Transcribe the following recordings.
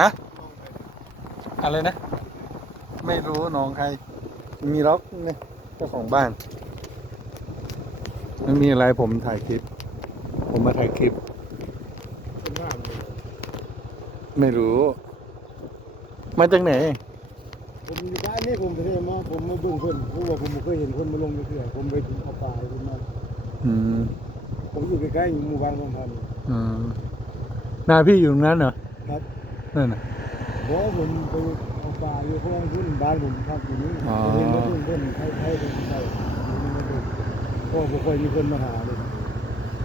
ฮะอะไรนะ ไม่รู้น้องใคร มีล็อกนี่เจ้าของบ้านไม่มีอะไรผมถ่ายคลิป ผมมาถ่ายคลิปเป็นบ้านเลยไม่รู้ มาจากไหน ผมอยู่บ้านนี่ผมไปเรียนมาผมมาดุงเพิ่นเพราะว่าผมบ่เคยเห็นคนมาลงเรื่อยๆผมไปถึงเอาปลาขึ้นมาอืมผมอยู่ใกล้ๆอยู่หมู่บ้านของพันอืมหน้าพี่อยู่ตรงนั้นเหรอครับ นั่นน่ะเพราะว่าผมไปเอาปลาอยู่ข้างล่างขึ้นบ้านผมพักอยู่นี่อ๋อไปเรียนมาดุงเพิ่นให้ให้เพิ่นใส่เพราะว่าบ่ค่อยมีคนมาหาเลย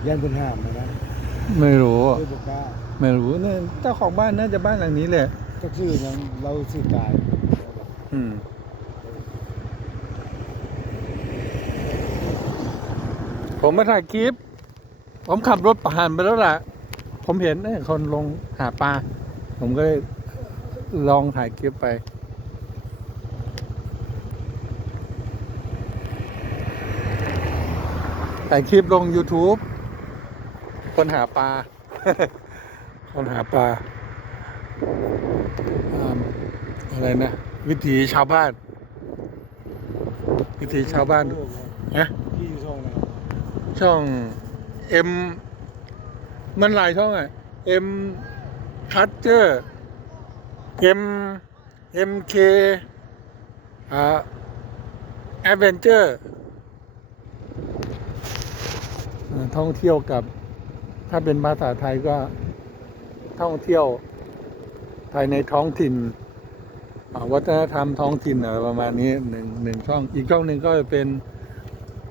ยันเพิ่นห้ามนะไม่รู้เลยบ่กล้าไม่รู้เนี่ยเจ้าของบ้านน่าจะบ้านหลังนี้แหละก็ชื่อหยังเราชื่อกายอืมผมมาถ่ายคลิป ผมขับรถผ่านไปแล้วล่ะ ผมเห็นเนี่ยคนลงหาปลา ผมก็เลยลองถ่ายคลิปไป ถ่ายคลิปลง YouTube คนหาปลา คนหาปลาอ่าอะไรนะ วิถีชาวบ้าน วิถีชาวบ้านนะที่อยู่ช่องไหนช่องเอ็มมันหลายช่องอะเอ็ม คัตเจอร์เอ็มเอ็มเคอ่าแอดเวนเจอร์ท่องเที่ยวกับ ถ้าเป็นภาษาไทยก็ท่องเที่ยวภายในท้องถิ่นวัฒนธรรมท้องถิ่นอะไรประมาณนี้หนึ่งหนึ่งช่อง อีกช่องหนึ่งก็จะเป็น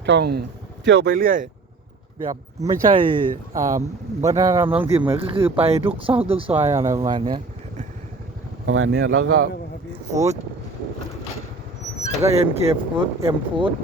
ช่องเที่ยวไปเรื่อย แบบไม่ใช่อ่าวัฒนธรรมท้องถิ่นเหมือนก็คือไปทุกซอกทุกซอยอะไรประมาณเนี้ยประมาณเนี้ยแล้วก็เรื่องอะไรครับพี่ฟู้ดแล้วก็เอ็มเคฟู้ดเอ็มฟู้ดอ